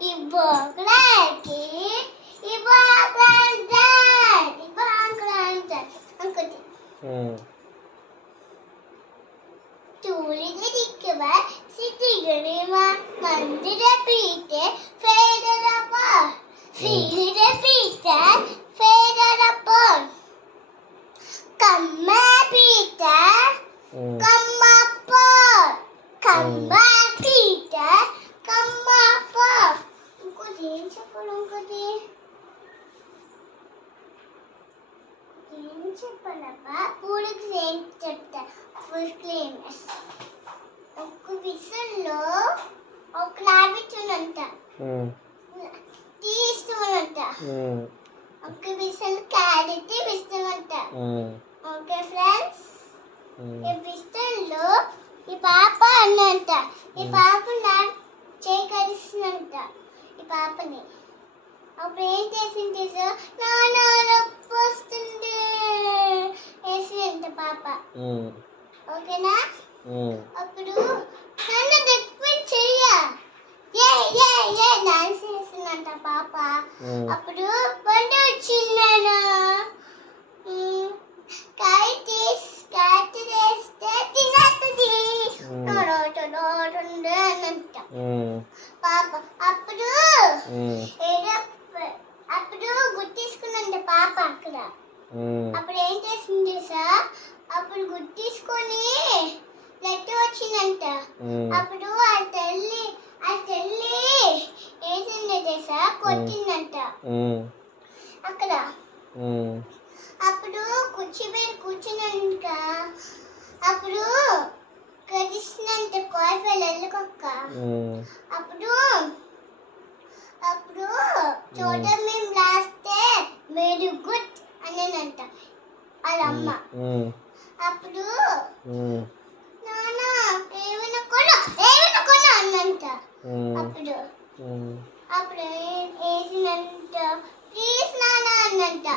Iboglarki, iboglar, iboglar. Angkut. Tuli dikva, siti grima, mandira pite, federapa. Fide pite, federapa. Kamma pite, kamapa. Kamma pite, kamapa. ఇంకోటి ఏం చెప్పాలి ఇంకోటి ఏం చెప్పాలబ్బా పూలకు ఏం చెప్తా ఫుల్ క్లీనెస్ ఒక విసల్లో ఒక లాభించునంట తీస్తున్నంట ఒక విసల్ క్యారెట్ ఇస్తున్నంట ఓకే ఫ్రెండ్స్ ఈ విసల్లో ఈ పాప అన్నంట ఈ పాప నా చేయి కరిస్తున్నంట ఈ పాపని అప్పుడు ఏం చేసింది నాన్న నొప్పి వస్తుంది వేసిందంట పాప ఓకేనా అప్పుడు నన్ను ఎక్కువ చెయ్య డాన్స్ చేసిందంట పాప అప్పుడు పండు వచ్చిందను క్యారెట్ వేస్తే తినేస్తుంది అనంట పాప అప్పుడు గుర్తిసుకున్నంట పాప అక్కడ అప్పుడు ఏం చేసింది సార్ అప్పుడు గుర్తిసుకొని లెటర్ వచ్చిందంట అప్పుడు ఆ తల్లి ఏంటంటే సార్ కొట్టిందంట అక్కడ అప్పుడు కుర్చీ మీద కూర్చున్నాక అప్పుడు కరిసినంత కాఫీలు వెళ్ళకొక్క అప్పుడు చోట మేము రాస్తే వెరీ గుడ్ అనేనంట వాళ్ళ అమ్మ అప్పుడు నాన్న ఏమైనా కొను అన్నంట అప్పుడు వేసినంట ప్లీజ్ నాన్న అన్నంట